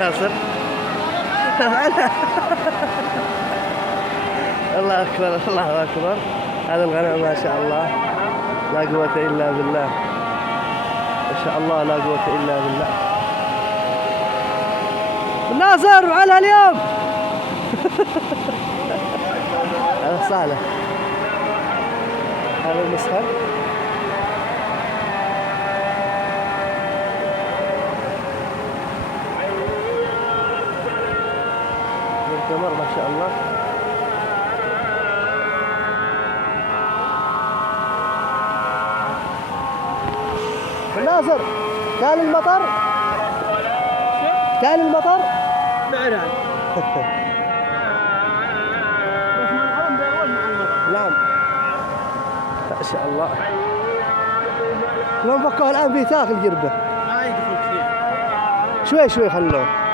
ناصر. الله أكبر الله أكبر. هذا الغنم ما شاء الله لا قوة إلا بالله، ما شاء الله لا قوة إلا بالله. ناصر وعلى اليوم. هذا صالح، هذا المسخر. القمر ما شاء الله. ناصر كان المطر، كان المطر بعد نعم ما شاء الله. لو فكوها الآن في تاخذ قربه ما يدخل فيه شوي شوي خلوه.